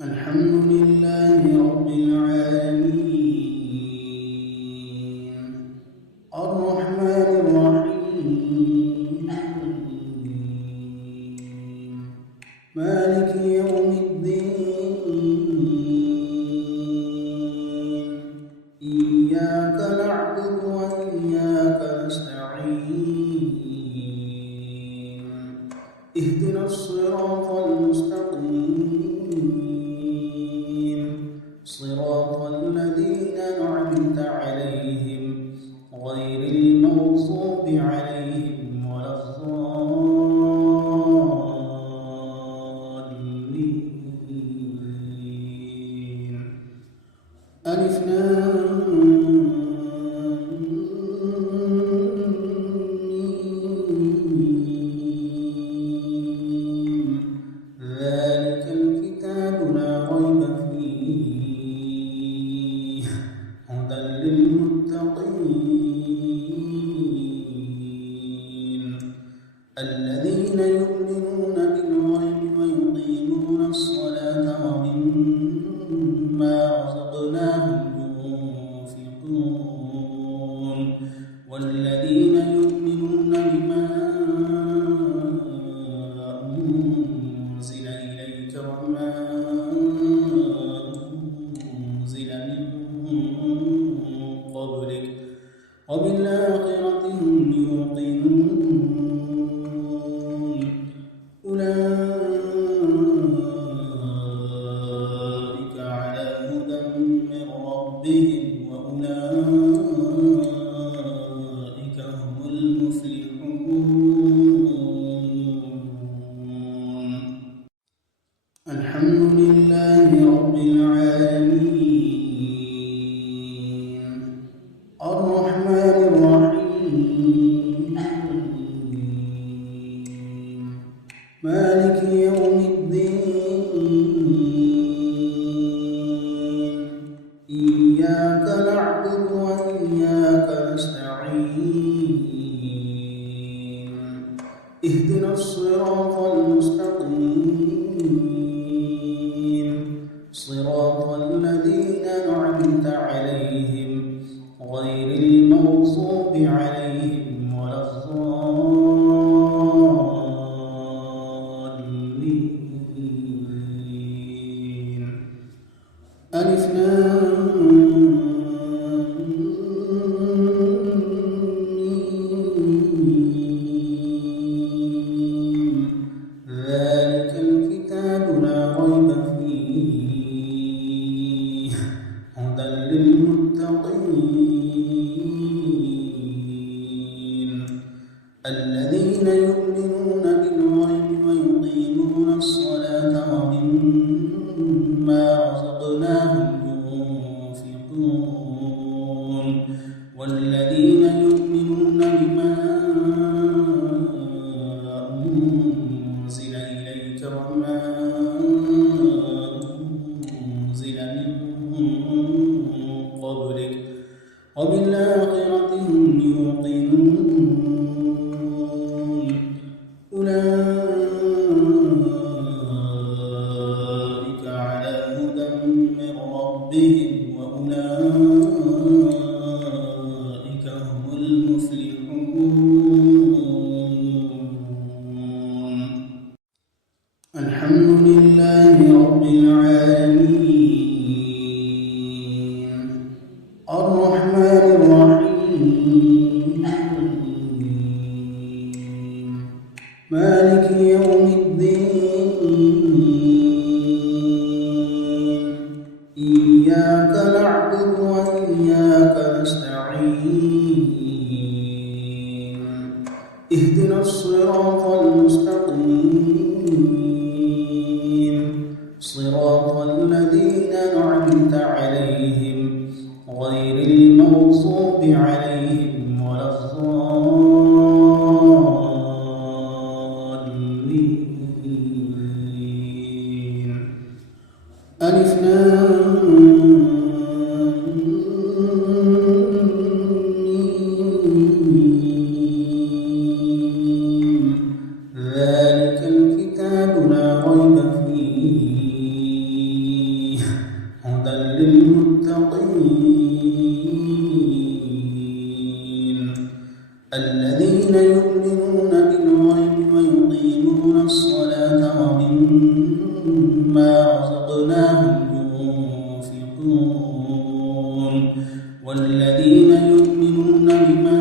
الحمد لله رب العالمين الرحمن الرحيم مالك يوم الدين إياك نعبد وإياك نستعين اهدنا الصراط المستقيم صراط الذين أنعمت عليهم غير المغضوب عليهم ولا الضالين ألف ذلك الكتاب لا ريب فيه هدى للمتقين الذين يؤمنون بالغيب ويقيمون الصلاة ومما رزقناهم ينفقون والذين يؤمنون بما أنزل إليك وما أنزل من قبلك وبالآخرة هم يوقنون أولئك على هدى من ربهم وأولئك هم المفلحون الحمد لله رب العالمين الرحمن الرحيم مالك يوم الدين إياك نعبد وإياك نستعين اهدنا الصراط المستقيم صراط الذين أنعمت عليهم غير المغضوب عليهم ولا الضالين ألف ذلك الكتاب لا ريب فيه هدى للمتقين الذين يؤمنون بالغيب ويقيمون الصلاة ومما رزقناهم ينفقون والذين يؤمنون بما أنزل إليك وما أنزل من قبلك وبالآخرة هم يوقنون أولئك على هدى من ربهم وأولئك هم المفلحون الحمد لله رب العالمين الرحمن الرحيم مالك يوم الدين إياك نعبد وإياك نستعين اهدنا الصراط المستقيم صراط الذين أنعمت عليهم غير المغضوب عليهم ولا الضالين ألف ذلك الكتاب لا ريب فيه المتقين الذين يؤمنون بالغيب ويقيمون الصلاة ومما رزقناهم ينفقون والذين يؤمنون بما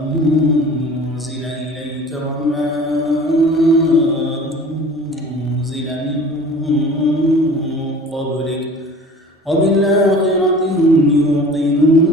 أنزل إليك وما أنزل من قبلك وبالآخرة هم يوقنون